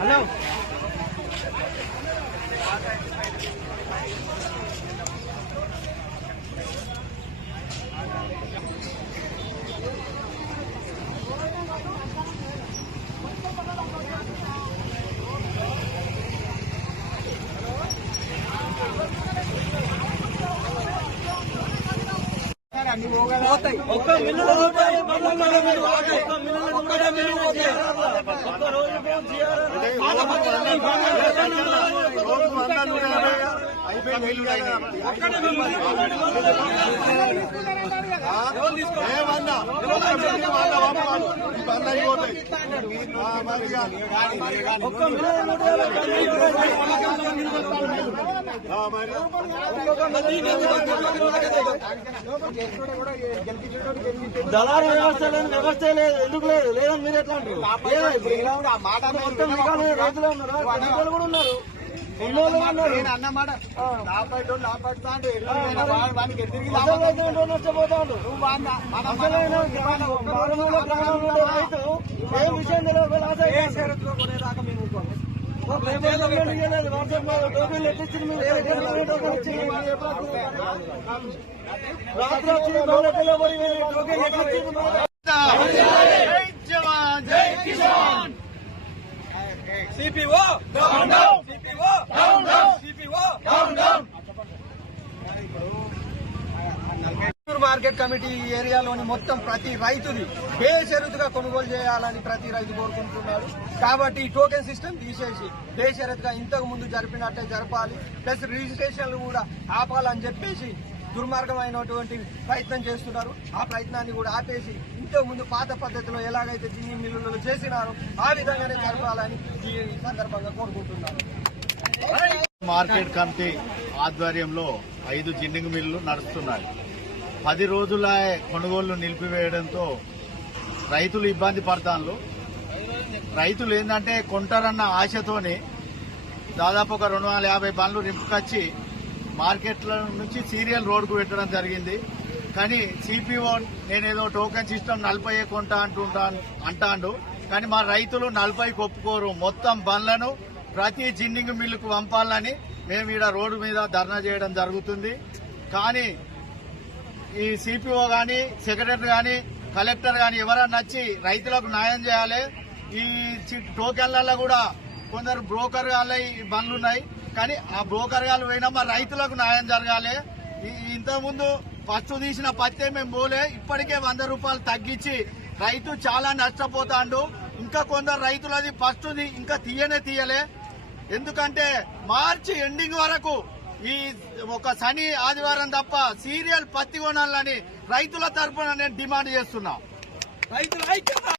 Hello ఒక్క mill దళారు వ్యవస్థ లేదు, వ్యవస్థ లేదు, ఎందుకు లేదు? లేదని మీరు ఎట్లా అంటారు? మొత్తం రైతులు ఉన్నారు, కూడా ఉన్నారు, నష్టపోతాడు. రైతు ఏ విషయం తెలియదు కొనేదాకా మేము రాత్రి సిపిఓ మార్కెట్ కమిటీ ఏరియాలోని మొత్తం ప్రతి రైతుని బేషరతుగా కొనుగోలు చేయాలని ప్రతి రైతు కోరుకుంటున్నారు. కాబట్టి ఈ టోకెన్ సిస్టమ్ తీసేసి బేషరతుగా ఇంతకు ముందు జరిపినట్టే జరపాలి, ప్లస్ రిజిస్ట్రేషన్లు కూడా ఆపాలని చెప్పేసి దుర్మార్గమైనటువంటి ప్రయత్నం చేస్తున్నారు. ఆ ప్రయత్నాన్ని కూడా ఆపేసి ఇంతకు ముందు పాత పద్ధతిలో ఎలాగైతే జిన్నింగ్ మిల్లులలో చేసినారో ఆ విధంగానే జరపాలని ఈ సందర్భంగా కోరుకుంటున్నారు. మార్కెట్ కమిటీ ఆధ్వర్యంలో 5 జిన్నింగ్ మిల్లులు నడుస్తున్నాయి. 10 రోజుల కొనుగోళ్లు నిలిపివేయడంతో రైతులు ఇబ్బంది పడతారు. రైతులు ఏంటంటే కొంటారన్న ఆశతోని దాదాపు ఒక 250 బండ్లు రింపుకొచ్చి మార్కెట్ల నుంచి సీరియల్ రోడ్డుకు పెట్టడం జరిగింది. కానీ సిపిఓ నేనేదో టోకెన్ సిస్టమ్ 40 కొంటా అంటాడు. కానీ మా రైతులు 40కి ఒప్పుకోరు. మొత్తం బండ్లను ప్రతి జిన్నింగ్ మిల్లుకు పంపాలని మేము ఈడ రోడ్డు మీద ధర్నా చేయడం జరుగుతుంది. కానీ ఈ సిపిఓ గాని, సెక్రటరీ గాని, కలెక్టర్ గాని ఎవరన్నా వచ్చి రైతులకు న్యాయం చేయాలి. ఈ టోకెన్లలో కూడా కొందరు బ్రోకర్ గాళ్ళ బండ్లున్నాయి. కానీ ఆ బ్రోకర్ గాళ్ళు పోయినా మా రైతులకు న్యాయం జరగాలి. ఇంతకుముందు ఫస్ట్ తీసిన పత్తే మేము పోలే, ఇప్పటికే 100 రూపాయలు తగ్గించి రైతు చాలా నష్టపోతాడు. ఇంకా కొందరు రైతులది ఫస్ట్ ఇంకా తీయలే. ఎందుకంటే మార్చి ఎండింగ్ వరకు ఈ ఒక శని ఆదివారం తప్ప సీరియల్ పత్తి కొనాలని రైతుల తరఫున నేను డిమాండ్ చేస్తున్నా. రైతుల ఐక్యత.